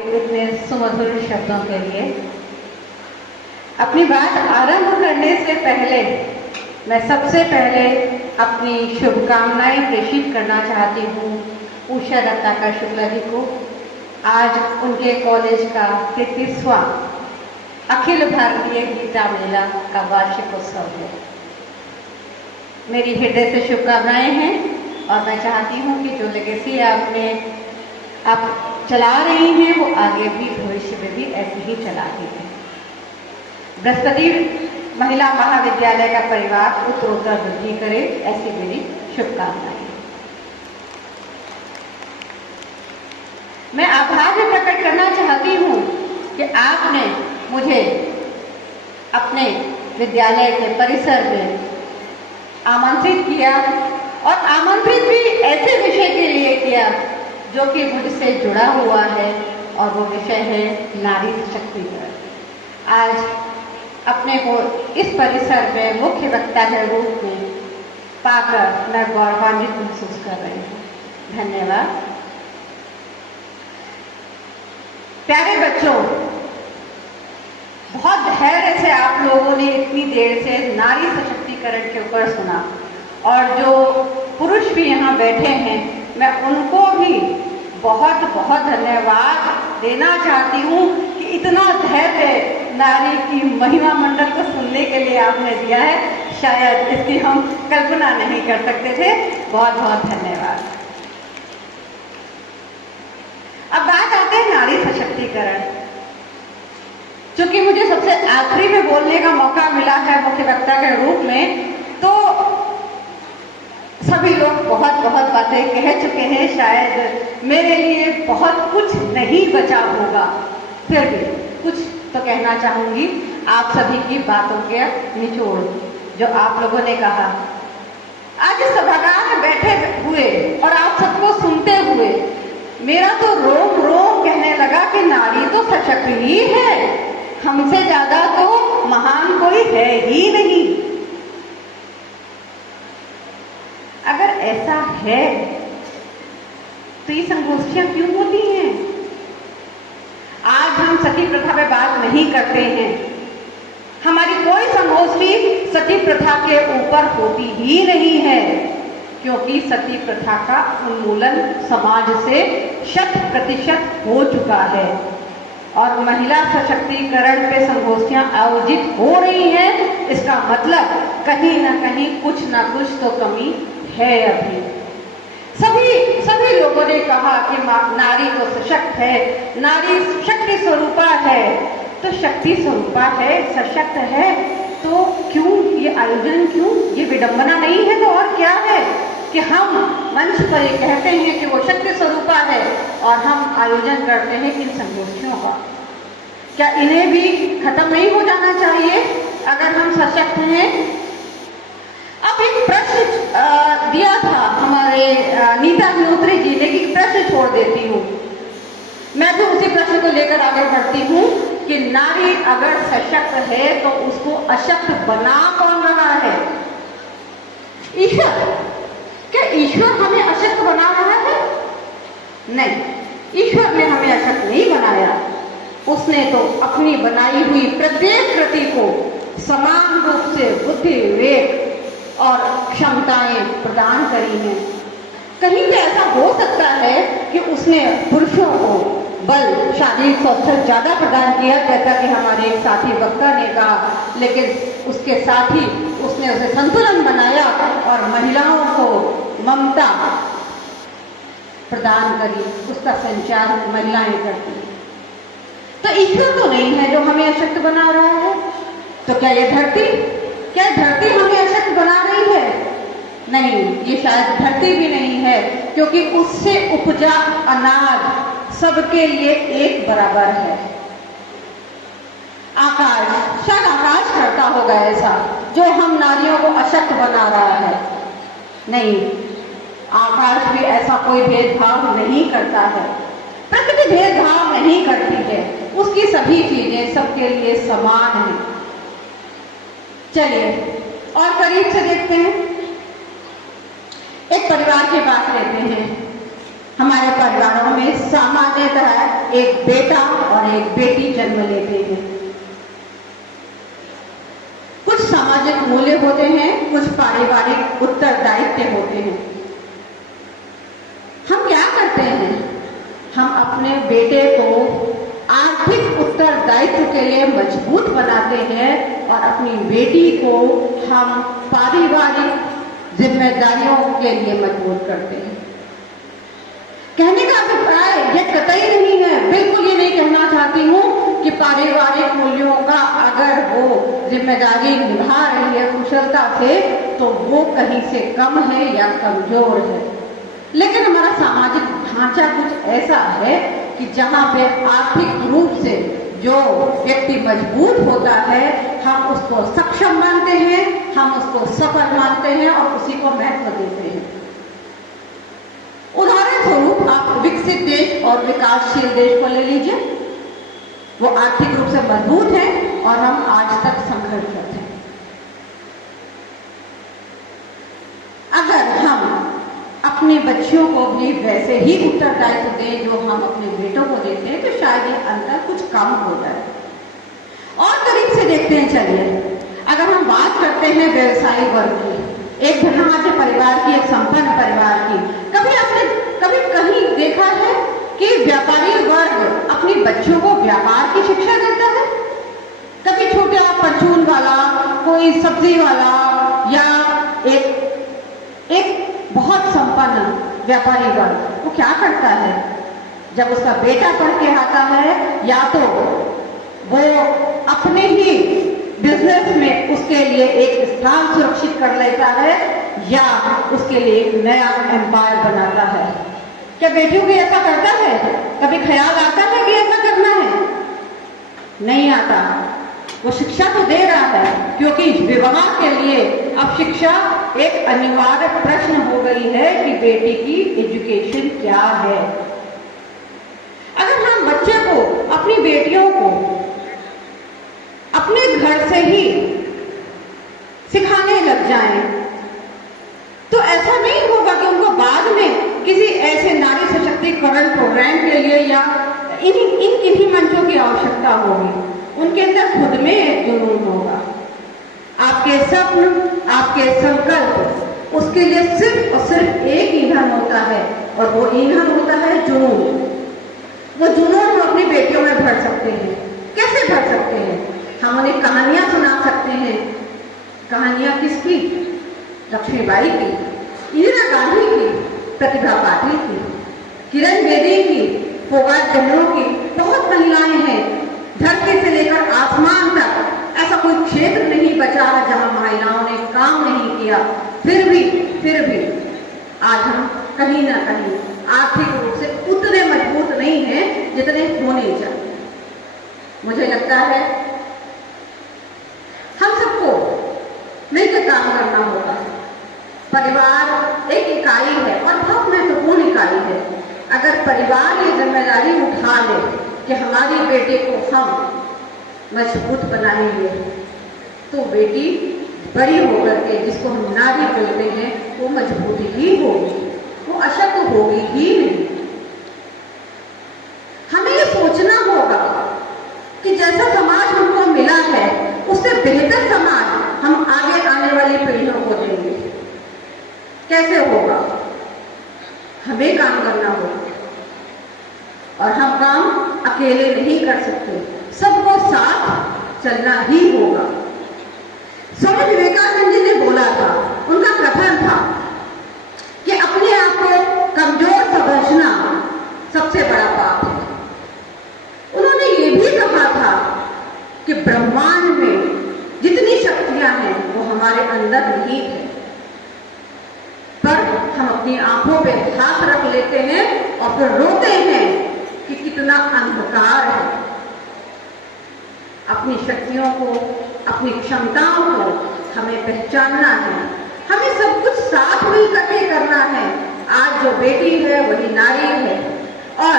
इतने सुमधुर शब्दों के लिए। अपनी बात आरंभ करने से पहले मैं सबसे पहले अपनी शुभकामनाएं प्रेषित करना चाहती हूँ उषा दत्ताकर शुक्ला जी को। आज उनके कॉलेज का 33वां अखिल भारतीय गीता मेला का वार्षिकोत्सव है। मेरी हृदय से शुभकामनाएं हैं और मैं चाहती हूँ कि जो लेगेसी आप चला रही हैं वो आगे भी भविष्य में भी ऐसे ही चलाती है। बृहस्पति महिला महाविद्यालय का परिवार उत्तरोत्तर वृद्धि करे, ऐसी मेरी शुभकामनाएं। मैं आभार भी प्रकट करना चाहती हूँ कि आपने मुझे अपने विद्यालय के परिसर में आमंत्रित किया और आमंत्रित भी ऐसे विषय के लिए किया जो कि मुझसे जुड़ा हुआ है और वो विषय है नारी सशक्तिकरण। आज अपने को इस परिसर में मुख्य वक्ता के रूप में पाकर मैं गौरवान्वित महसूस कर रही हूँ। धन्यवाद। प्यारे बच्चों, बहुत धैर्य से आप लोगों ने इतनी देर से नारी सशक्तिकरण के ऊपर सुना और जो पुरुष भी यहाँ बैठे हैं मैं उनको भी बहुत बहुत धन्यवाद देना चाहती हूँ कि इतना धैर्य नारी की महिमा मंडल को सुनने के लिए आपने दिया है। शायद इसकी हम कल्पना नहीं कर सकते थे। बहुत बहुत धन्यवाद। अब बात आते हैं नारी सशक्तिकरण। चूंकि मुझे सबसे आखिरी में बोलने का मौका मिला है मुख्य वक्ता के रूप में, तो सभी लोग बहुत बहुत बातें कह चुके हैं। शायद मेरे लिए बहुत कुछ नहीं बचा होगा, फिर भी कुछ तो कहना चाहूंगी। आप सभी की बातों के निचोड़ जो आप लोगों ने कहा आज इस सभागार में बैठे हुए और आप सबको सुनते हुए मेरा तो रोम रोम कहने लगा कि नारी तो सशक्त ही है, हमसे ज्यादा तो महान कोई है ही नहीं। अगर ऐसा है तो ये संगोष्ठियां क्यों होती हैं? आज हम सती प्रथा पे बात नहीं करते हैं। हमारी कोई संगोष्ठी सती प्रथा के ऊपर होती ही नहीं है, क्योंकि सती प्रथा का उन्मूलन समाज से 100% हो चुका है और महिला सशक्तिकरण पे संगोष्ठियां आयोजित हो रही हैं। इसका मतलब कहीं ना कहीं कुछ ना कुछ तो कमी है। अभी सभी लोगों ने कहा कि नारी तो सशक्त है, नारी शक्ति स्वरूपा है। तो शक्ति स्वरूपा है, सशक्त है, तो क्यों ये आयोजन, क्यों ये विडंबना नहीं है? तो और क्या है कि हम मंच पर ये कहते हैं कि वो शक्ति स्वरूपा है और हम आयोजन करते हैं इन संगोष्ठियों का। क्या इन्हें भी खत्म नहीं हो जाना चाहिए अगर हम सशक्त हैं? अब एक प्रश्न दिया था हमारे नीता अग्निहोत्री जी ने कि प्रश्न छोड़ देती हूँ। मैं भी उसी प्रश्न को लेकर आगे बढ़ती हूँ कि नारी अगर सशक्त है तो उसको अशक्त बना कौन रहा है? ईश्वर। क्या ईश्वर हमें अशक्त बना रहा है? नहीं, ईश्वर ने हमें अशक्त नहीं बनाया। उसने तो अपनी बनाई हुई प्रत्येक कृति को समान रूप से बुद्धि, विवेक और क्षमताएं प्रदान करी हैं। कहीं पे ऐसा हो सकता है कि उसने पुरुषों को बल, शारीरिक कौशल ज्यादा प्रदान किया, जैसा कि हमारे एक साथी वक्ता ने कहा, लेकिन उसके साथ ही उसने उसे संतुलन बनाया और महिलाओं को ममता प्रदान करी, उसका संचार महिलाएं करती। तो ईश्वर तो नहीं है जो हमें अशक्त बना रहा है। तो क्या धरती हमें अशक्त बना रही है? नहीं, ये शायद धरती भी नहीं है, क्योंकि उससे उपजा अनाज सबके लिए एक बराबर है। आकाश, शायद आकाश करता होगा ऐसा जो हम नारियों को अशक्त बना रहा है। नहीं, आकाश भी ऐसा कोई भेदभाव नहीं करता है। प्रकृति भेदभाव नहीं करती है, उसकी सभी चीजें सबके लिए समान हैं। चलिए और करीब से देखते हैं। एक परिवार की बात लेते हैं। हमारे परिवारों में सामान्यतः एक बेटा और एक बेटी जन्म लेते हैं। कुछ सामाजिक मूल्य होते हैं, कुछ पारिवारिक उत्तरदायित्व होते हैं। हम क्या करते हैं? हम अपने बेटे को आर्थिक उत्तरदायित्व के लिए मजबूत बनाते हैं और अपनी बेटी को हम पारिवारिक जिम्मेदारियों के लिए मजबूत करते हैं। कहने का अभिप्राय यह कतई नहीं है, बिल्कुल ये नहीं कहना चाहती हूँ कि पारिवारिक मूल्यों का अगर वो जिम्मेदारी निभा रही है कुशलता से तो वो कहीं से कम है या कमजोर है। लेकिन हमारा सामाजिक ढांचा कुछ ऐसा है कि जहाँ पे आर्थिक रूप से जो व्यक्ति मजबूत होता है हम उसको सक्षम मानते हैं, हम उसको सफल मानते हैं और उसी को महत्व देते हैं। उदाहरण स्वरूप आप विकसित देश और विकासशील देश को ले लीजिए। वो आर्थिक रूप से मजबूत है और हम आज तक संघर्षरत हैं। अगर हम अपने बच्चियों को भी वैसे ही उत्तरदायित्व दें जो हम अपने बेटों को देते हैं तो शायद ये अंतर कुछ कम हो जाए। और करीब से देखते हैं, चलिए अगर हम बात करते हैं व्यवसायी वर्ग की, एक धनाढ्य परिवार की, एक संपन्न परिवार की, कभी आपने कहीं देखा है कि व्यापारी वर्ग अपनी बच्चों को व्यापार की शिक्षा देता है? कभी छोटा परचून वाला, कोई सब्जी वाला या एक बहुत संपन्न व्यापारी वर्ग वो क्या करता है? जब उसका बेटा पढ़ के आता है या तो वो अपने ही बिजनेस में उसके लिए एक स्थान सुरक्षित कर लेता है या उसके लिए एक नया एम्पायर बनाता है। क्या बेटियों को ऐसा करता है? कभी ख्याल आता है कि ऐसा करना है? नहीं आता। वो शिक्षा तो दे रहा है क्योंकि विवाह के लिए अब शिक्षा एक अनिवार्य प्रश्न हो गई है कि बेटी की एजुकेशन क्या है। अगर हम बच्चे को, अपनी बेटियों को अपने घर से ही सिखाने लग जाएं तो ऐसा नहीं होगा कि उनको बाद में किसी ऐसे नारी सशक्तिकरण प्रोग्राम के लिए या इन्हीं मंचों की आवश्यकता होगी। उनके अंदर खुद में एक जुनून होगा। आपके स्वप्न, आपके संकल्प, उसके लिए सिर्फ और सिर्फ एक ईंधन होता है और वो ईंधन होता है जुनून। वो जुनून हम अपनी बेटियों में भर सकते हैं। कैसे भर सकते हैं? हम उन्हें कहानियां सुना सकते हैं। कहानियां किसकी? लक्ष्मीबाई की, इंदिरा गांधी की, प्रतिभा पाटिल की, किरण बेदी की, फोगाट बहनों की। बहुत महिलाएं हैं, धरती से लेकर आसमान तक ऐसा कोई क्षेत्र नहीं बचा है जहां महिलाओं ने काम नहीं किया। फिर भी आज हम कहीं ना कहीं आर्थिक रूप से उतने मजबूत नहीं हैं जितने होने चाहिए। मुझे लगता है हम सबको मिलकर काम करना होगा। परिवार एक इकाई है और बहुत महत्वपूर्ण इकाई है। अगर परिवार ये जिम्मेदारी उठा ले कि हमारी बेटी को हम मजबूत बनाएंगे तो बेटी बड़ी होकर के, जिसको हम नारी बोलते हैं, वो मजबूत ही होगी, वो अशक्त होगी ही नहीं। हमें ये सोचना होगा कि जैसा समाज हमको मिला है उससे बेहतर समाज हम आगे आने वाली पीढ़ियों को देंगे। कैसे होगा? हमें काम करना होगा और हम काम अकेले नहीं कर सकते, सबको साथ चलना ही होगा। स्वामी विवेकानंद जी ने बोला था, उनका कथन था कि अपने आप को कमजोर समझना सबसे बड़ा पाप है। उन्होंने ये भी कहा था कि ब्रह्मांड में जितनी शक्तियां हैं वो हमारे अंदर निहित है, पर हम अपनी आंखों पे हाथ रख लेते हैं और फिर रोते हैं कि कितना अंधकार है। अपनी शक्तियों को, अपनी क्षमताओं को हमें पहचानना है। हमें सब कुछ साथ मिलकर के करना है। आज जो बेटी है वही नारी है और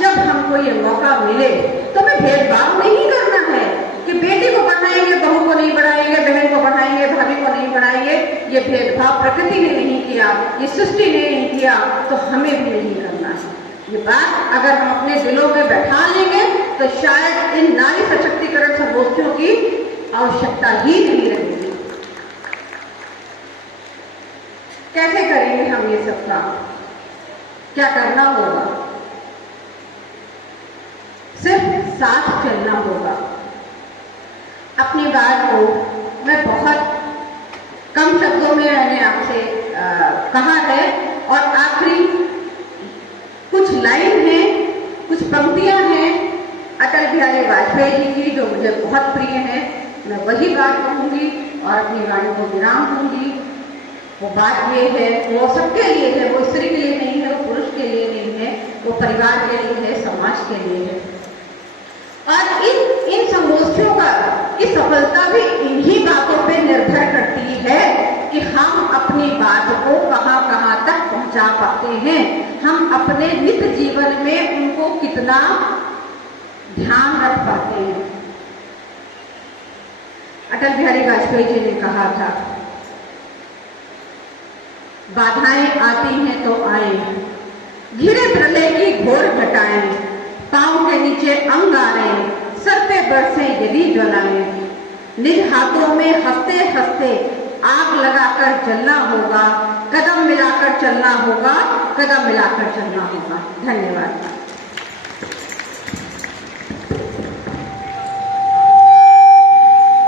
जब हमको ये मौका मिले तो हमें भेदभाव नहीं करना है कि बेटी को पढ़ाएंगे, बहू को नहीं पढ़ाएंगे, बहन को पढ़ाएंगे, भाभी को नहीं पढ़ाएंगे। ये भेदभाव प्रकृति ने नहीं किया, ये सृष्टि ने नहीं किया, तो हमें भी नहीं करना है। ये बात अगर हम अपने दिलों में बैठा लेंगे तो शायद इन नारी सशक्तिकरण संगोष्ठियों की आवश्यकता ही नहीं रहेगी। कैसे करेंगे हम ये सब काम? क्या करना होगा? सिर्फ साथ चलना होगा। अपनी बात को मैं बहुत कम शब्दों में मैंने आपसे कहा है और आखिरी कुछ लाइन है, कुछ पंक्तियां हैं अटल बिहारी वाजपेयी जी की जो मुझे बहुत प्रिय है। मैं वही बात कहूंगी और अपनी वाणी को विराम दूंगी। वो बात ये है, वो सबके लिए है, वो स्त्री के लिए नहीं है, वो पुरुष के लिए नहीं है, वो परिवार के लिए है, समाज के लिए है। और इन संगोष्ठियों की सफलता भी इन्हीं बातों पे निर्भर करती है कि हम अपनी बात को कहां कहां तक पहुंचा पाते हैं, हम अपने नित्य जीवन में उनको कितना ध्यान रख पाते हैं। अटल बिहारी वाजपेयी जी ने कहा था, बाधाएं आती हैं तो आए, घिरे प्रलय की घोर घटाएं, पांव के नीचे अंग आ रहे, सर पे बरसे यदि ज्वलाएं, निज हाथों में हंसते हंसते आग लगाकर जलना होगा, कदम मिलाकर चलना होगा, कदम मिलाकर चलना होगा। धन्यवाद।